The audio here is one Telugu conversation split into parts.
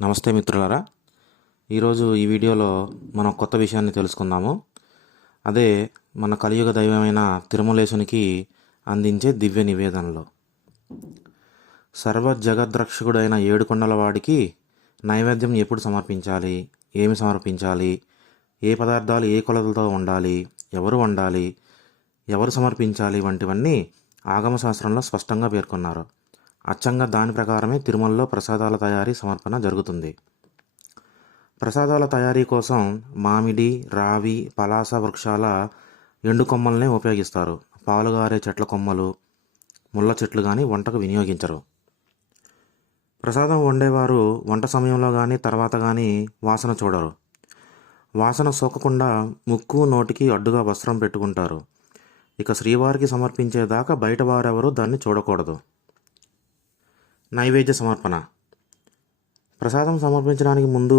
నమస్తే మిత్రులారా, ఈరోజు ఈ వీడియోలో మనం కొత్త విషయాన్ని తెలుసుకుందాము. అదే మన కలియుగ దైవమైన తిరుమలేశునికి అందించే దివ్య నివేదనలు. సర్వ జగద్రక్షకుడైన ఏడుకొండల వాడికి నైవేద్యం ఎప్పుడు సమర్పించాలి, ఏమి సమర్పించాలి, ఏ పదార్థాలు ఏ కొలతలతో ఉండాలి, ఎవరు వండాలి, ఎవరు సమర్పించాలి వంటివన్నీ ఆగమశాస్త్రంలో స్పష్టంగా పేర్కొన్నారు. అచ్చంగా దాని ప్రకారమే తిరుమలలో ప్రసాదాల తయారీ సమర్పణ జరుగుతుంది. ప్రసాదాల తయారీ కోసం మామిడి, రావి, పలాస వృక్షాల ఎండు కొమ్మలనే ఉపయోగిస్తారు. పాలుగారే చెట్ల కొమ్మలు, ముళ్ళ చెట్లు కానీ వంటకు వినియోగించరు. ప్రసాదం వండేవారు వంట సమయంలో కానీ తర్వాత కానీ వాసన చూడరు. వాసన సోకకుండా ముక్కు నోటికి అడ్డుగా వస్త్రం పెట్టుకుంటారు. ఇక శ్రీవారికి సమర్పించేదాకా బయట వారెవరూ దాన్ని చూడకూడదు. నైవేద్య సమర్పణ. ప్రసాదం సమర్పించడానికి ముందు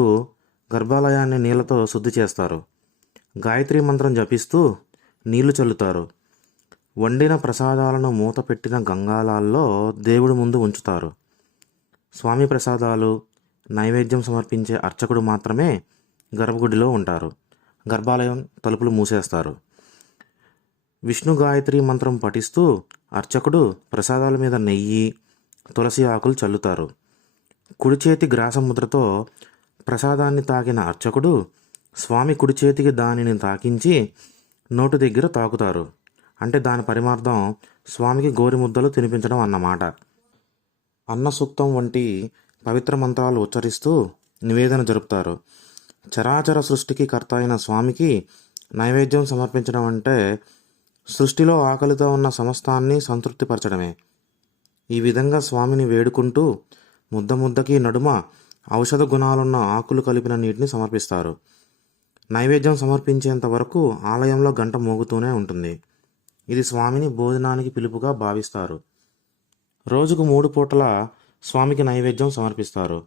గర్భాలయాన్ని నీళ్లతో శుద్ధి చేస్తారు. గాయత్రి మంత్రం జపిస్తూ నీళ్లు చల్లుతారు. వండిన ప్రసాదాలను మూత పెట్టిన గంగాలాల్లో దేవుడి ముందు ఉంచుతారు. స్వామి ప్రసాదాలు నైవేద్యం సమర్పించే అర్చకుడు మాత్రమే గర్భగుడిలో ఉంటారు. గర్భాలయం తలుపులు మూసేస్తారు. విష్ణు గాయత్రి మంత్రం పఠిస్తూ అర్చకుడు ప్రసాదాల మీద నెయ్యి, తులసి ఆకులు చల్లుతారు. కుడి చేతి గ్రాసముద్రతో ప్రసాదాన్ని తాకిన అర్చకుడు స్వామి కుడి చేతికి దానిని తాకించి నోటు దగ్గర తాకుతారు. అంటే దాని పరిమార్థం స్వామికి గోరిముద్దలు తినిపించడం అన్నమాట. అన్న సూక్తం వంటి పవిత్ర మంత్రాలు ఉచ్చరిస్తూ నివేదన జరుపుతారు. చరాచర సృష్టికి కర్త అయిన స్వామికి నైవేద్యం సమర్పించడం అంటే సృష్టిలో ఆకలితో ఉన్న సమస్తాన్ని సంతృప్తిపరచడమే. ఈ విధంగా స్వామిని వేడుకుంటూ ముద్ద ముద్దకి నడుమ ఔషధ గుణాలున్న ఆకులు కలిపిన నీటిని సమర్పిస్తారు. నైవేద్యం సమర్పించేంత వరకు ఆలయంలో గంట మోగుతూనే ఉంటుంది. ఇది స్వామిని భోజనానికి పిలుపుగా భావిస్తారు. రోజుకు 3 పూటల స్వామికి నైవేద్యం సమర్పిస్తారు.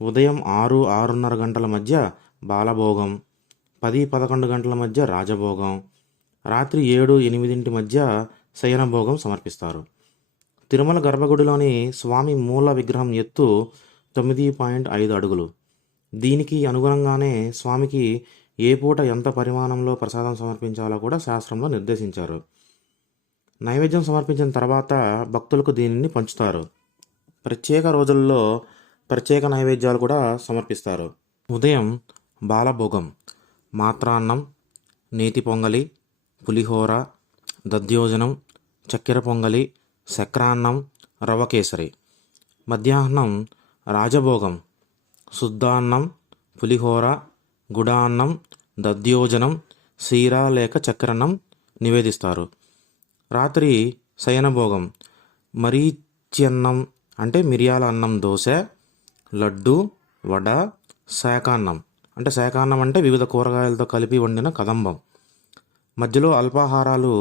ఉదయం 6-6:30 గంటల మధ్య బాలభోగం, 10-11 గంటల మధ్య రాజభోగం, రాత్రి 7-8 మధ్య శయనభోగం సమర్పిస్తారు. తిరుమల గర్భగుడిలోని స్వామి మూల విగ్రహం ఎత్తు 9.5 అడుగులు. దీనికి అనుగుణంగానే స్వామికి ఏ పూట ఎంత పరిమాణంలో ప్రసాదం సమర్పించాలో కూడా శాస్త్రంలో నిర్దేశించారు. నైవేద్యం సమర్పించిన తర్వాత భక్తులకు దీనిని పంచుతారు. ప్రత్యేక రోజుల్లో ప్రత్యేక నైవేద్యాలు కూడా సమర్పిస్తారు. ఉదయం బాలభోగం, మాత్రాన్నం, నేతి పొంగలి, పులిహోర, దధ్యోజనం, చక్కెర పొంగలి, చక్రాన్నం, రవ్వ కేసరి. మధ్యాహ్నం రాజభోగం, శుద్ధాన్నం, పులిహోర, గుడాన్నం, దధ్యోజనం, సీర లేక చక్రన్నం నివేదిస్తారు. రాత్రి శయనభోగం, మరీచ్యన్నం అంటే మిరియాల అన్నం, దోశ, లడ్డు, వడ, శాకాన్నం అంటే శాకాన్నం అంటే వివిధ కూరగాయలతో కలిపి వండిన కదంబం. మధ్యలో అల్పాహారాలు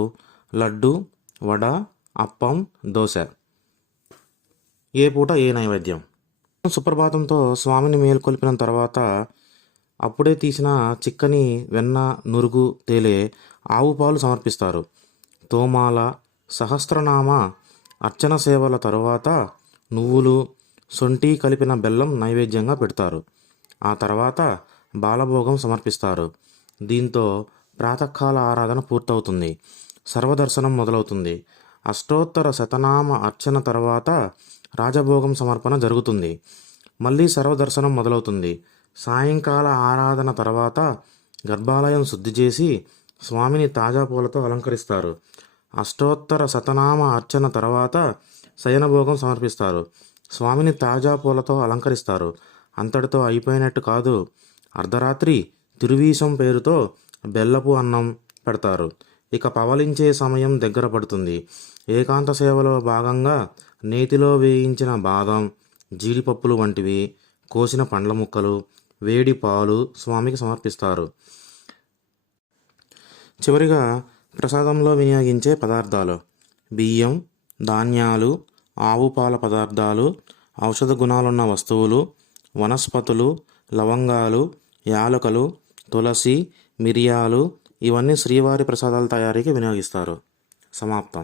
లడ్డు, వడ, అప్పం, దోశ. ఏ పూట ఏ నైవేద్యం. సుప్రభాతంతో స్వామిని మేల్కొల్పిన తర్వాత అప్పుడే తీసిన చిక్కని వెన్న, నురుగు తేలే ఆవు పాలు సమర్పిస్తారు. తోమాల, సహస్రనామ అర్చన సేవల తరువాత నువ్వులు, సొంటి కలిపిన బెల్లం నైవేద్యంగా పెడతారు. ఆ తర్వాత బాలభోగం సమర్పిస్తారు. దీంతో ప్రాతకాల ఆరాధన పూర్తవుతుంది. సర్వదర్శనం మొదలవుతుంది. అష్టోత్తర శతనామ అర్చన తర్వాత రాజభోగం సమర్పణ జరుగుతుంది. మళ్ళీ సర్వదర్శనం మొదలవుతుంది. సాయంకాల ఆరాధన తర్వాత గర్భాలయం శుద్ధి చేసి స్వామిని తాజా పూలతో అలంకరిస్తారు. అష్టోత్తర శతనామ అర్చన తర్వాత శయనభోగం సమర్పిస్తారు. స్వామిని తాజా పూలతో అలంకరిస్తారు. అంతటితో అయిపోయినట్టు కాదు. అర్ధరాత్రి తిరువీసం పేరుతో బెల్లపు అన్నం పెడతారు. ఇక పవలించే సమయం దగ్గర పడుతుంది. ఏకాంత సేవలో భాగంగా నేతిలో వేయించిన బాదం, జీడిపప్పులు వంటివి, కోసిన పండ్ల ముక్కలు, వేడి పాలు స్వామికి సమర్పిస్తారు. చివరిగా ప్రసాదంలో వినియోగించే పదార్థాలు: బియ్యం, ధాన్యాలు, ఆవు పాల పదార్థాలు, ఔషధ గుణాలున్న వస్తువులు, వనస్పతులు, లవంగాలు, యాలకులు, తులసి, మిరియాలు ఇవన్నీ శ్రీవారి ప్రసాదాల తయారీకి వినియోగిస్తారు. సమాప్తం.